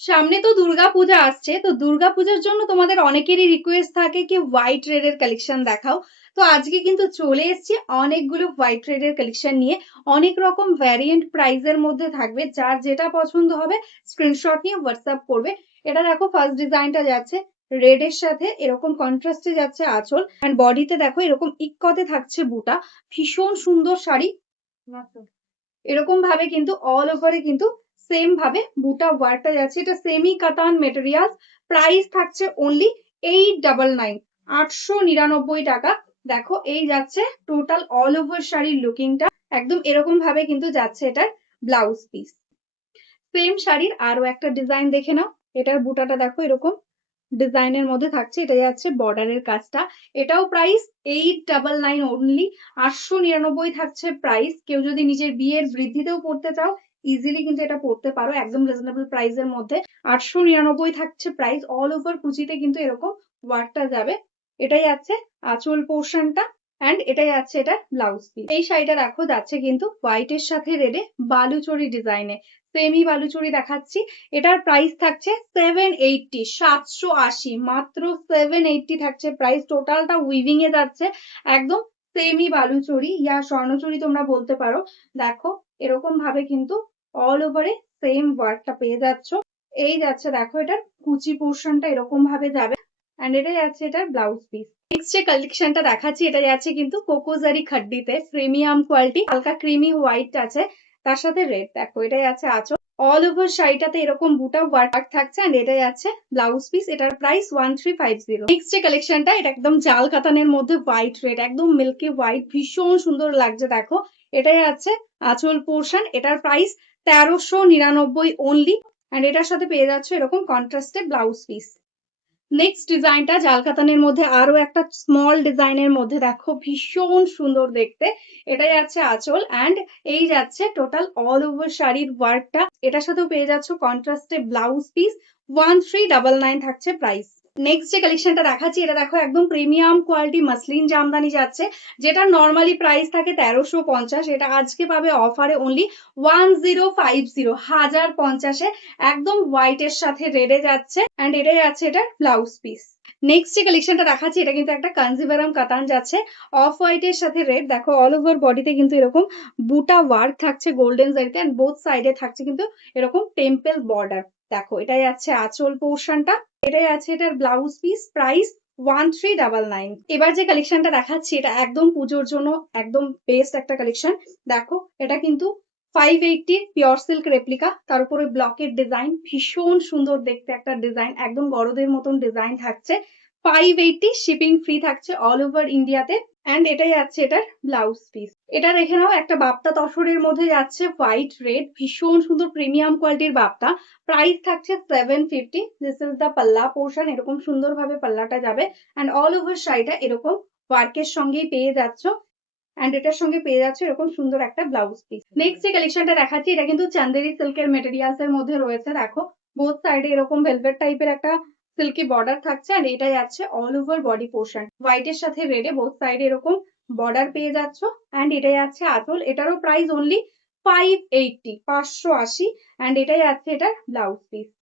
সামনে তো দুর্গাপূজা আসছে। তো দুর্গাপূজার জন্য তোমাদের অনেকেরই রিকোয়েস্ট থাকে কি হোয়াইট রেড এর কালেকশন দেখাও। তো আজকে কিন্তু চলে এসেছি অনেকগুলো হোয়াইট রেড এর কালেকশন নিয়ে। অনেক রকম ভ্যারিয়েন্ট প্রাইজের মধ্যে থাকবে। যার যেটা পছন্দ হবে স্ক্রিনশট নিয়ে হোয়াটসঅ্যাপ করবে। এটা দেখো ফার্স্ট ডিজাইনটা যাচ্ছে রেড এর সাথে এরকম কন্ট্রাস্টে যাচ্ছে আঁচল এন্ড বডিতে দেখো এরকম ইক্কতে থাকছে বুটা। ভীষণ সুন্দর শাড়ি। এরকম ভাবে কিন্তু অল ওভারে কিন্তু সেম ভাবে বুটা ওয়ার্কটা যাচ্ছে। এটা সেমি কাতান মেটেরিয়াল। প্রাইস থাকছে অনলি 899, 899 টাকা। দেখো এই যাচ্ছে টোটাল অল ওভার শাড়ির লুকিংটা। একদম এরকম ভাবে কিন্তু যাচ্ছে এটার ব্লাউজ পিস। সেম শাড়ির আরো একটা ডিজাইন দেখে নাও। এটার বুটাটা দেখো এরকম ডিজাইনের মধ্যে থাকছে। এটা যাচ্ছে বর্ডারের কাজটা। এটাও প্রাইস 899 অনলি, 899 থাকছে প্রাইস। কেউ যদি নিজের বিয়ের বৃদ্ধিতেও পড়তে চাও ইজিলি কিন্তু এটা পড়তে পারো একদম রিজনেবল প্রাইসের মধ্যে। 899 থাকছে প্রাইস। অল ওভার কুচিতে কিন্তু এরকম ওয়ার্কটা যাবে। এটাই আছে আঁচল পোর্শনটা এন্ড এটাই আছে এটা ব্লাউজ পিস। এই শাড়িটা দেখো যাচ্ছে কিন্তু হোয়াইট এর সাথে রেডে বালুচরি ডিজাইনে। সেমি বালুচরি দেখাচ্ছি। এটার প্রাইস থাকছে 780, 780, মাত্র 780 থাকছে প্রাইস। টোটালটা উইভিং এ যাচ্ছে একদম সেমি বালুচরি ইয়া স্বর্ণচুরি তোমরা বলতে পারো। দেখো এরকম ভাবে কিন্তু অল ওভারে সেম ওয়ার্কটা পেয়ে যাচ্ছ। এই যাচ্ছে দেখো এটার কুচি পোর্শনটা এরকম ভাবে যাবে এন্ড এটাই যাচ্ছে এটার ব্লাউজ পিস। নেক্সট যে কালেকশনটা দেখাচ্ছি এটা যাচ্ছে কিন্তু কোকোজারি খাড্ডিতে প্রিমিয়াম কোয়ালিটি, হালকা ক্রিমি হোয়াইট আছে তার সাথে রেড। দেখো এটাই আছে আঁচল। অল ওভার শাড়িটাতে এরকম বুটা ওয়ার্ক থাকছে এন্ড এটাই আছে ব্লাউজ পিস। এটার প্রাইস 1350। নেক্সট যে কালেকশনটা এটা একদম জাল কাতানের মধ্যে হোয়াইট রেড, একদম মিল্কি হোয়াইট, ভীষণ সুন্দর লাগছে। দেখো এটাই আছে আঁচল পোর্শন। এটার প্রাইস 1399 অনলি এন্ড এটার সাথে পেয়ে যাচ্ছে এরকম কন্ট্রাস্টে ব্লাউজ পিস। নেক্সট ডিজাইনটা জাল কাতানের মধ্যে আরো একটা স্মল ডিজাইনের মধ্যে দেখো ভীষণ সুন্দর দেখতে। এটাই যাচ্ছে আঁচল এন্ড এই যাচ্ছে টোটাল অল ওভার শাড়ির ওয়ার্কটা। এটার সাথেও পেয়ে যাচ্ছ কন্ট্রাস্টে ব্লাউজ পিস। 1399 থাকছে প্রাইস। নেক্সট যে কালেকশনটা দেখাচ্ছি এটা দেখো একদম প্রিমিয়াম কোয়ালিটি মাসলিন জামদানি যাচ্ছে, যেটা নর্মালি প্রাইস থাকে 1350। এটা আজকে পাবে অফারে অনলি 1050, 1050-এ। একদম হোয়াইট এর সাথে রেডে যাচ্ছে এন্ড এটাই আছে এটার ব্লাউজ পিস। নেক্সট যে কালেকশনটা দেখাচ্ছি এটা কিন্তু একটা কাঞ্জিভারাম কাতান যাচ্ছে অফ হোয়াইট এর সাথে রেড। দেখো অল ওভার বডিতে কিন্তু এরকম বুটা ওয়ার্ক থাকছে গোল্ডেন জারিতে এন্ড বোথ সাইডে থাকছে কিন্তু এরকম টেম্পল বর্ডার। দেখো এটাই আছে আঁচল পোর্শনটা, এটাই আছে এটার ব্লাউজ পিস। প্রাইস 1399। এবার যে কালেকশনটা দেখাচ্ছি এটা একদম পুজোর জন্য একদম বেস্ট একটা কালেকশন। দেখো এটা কিন্তু 580 পিওর সিল্ক রেপ্লিকা, তার উপরে ব্লকের ডিজাইন, ভীষণ সুন্দর দেখতে একটা ডিজাইন, একদম বড়দের মতন ডিজাইন থাকছে। 580 শিপিং ফ্রি থাকছে অল ওভার ইন্ডিয়াতে এন্ড এটাই আছে এটার ব্লাউজ পিস। এটা দেখে নাও একটা বাপ্তা তসরের মধ্যে যাচ্ছে হোয়াইট রেড, ভীষণ সুন্দর প্রিমিয়াম কোয়ালিটির বাপ্তা। প্রাইস থাকছে 750। দিস ইজ দা পাল্লা পোর্শন, এরকম সুন্দর ভাবে পাল্লাটা যাবে এন্ড অল ওভার শাড়িটা এরকম ওয়ার্কের সঙ্গেই পেয়ে যাচ্ছ এন্ড এটার সঙ্গে পেয়ে যাচ্ছে এরকম সুন্দর একটা ব্লাউজ পিস। নেক্সট যে কালেকশনটা দেখাচ্ছি এটা কিন্তু চান্দেরি সিল্কের মেটেরিয়ালস এর মধ্যে রয়েছে। দেখো বোথ সাইডে এরকম ভেলভেট টাইপের একটা সিল্কি বর্ডার থাকছে আর এটাই যাচ্ছে all over body portion. White এর সাথে রেডে বোথ সাইডে এরকম বর্ডার পেয়ে যাচ্ছ এন্ড এটাই যাচ্ছে আঁচল। এটারও প্রাইস অনলি 580, 580 এন্ড এটাই আছে এটার ব্লাউজ পিস।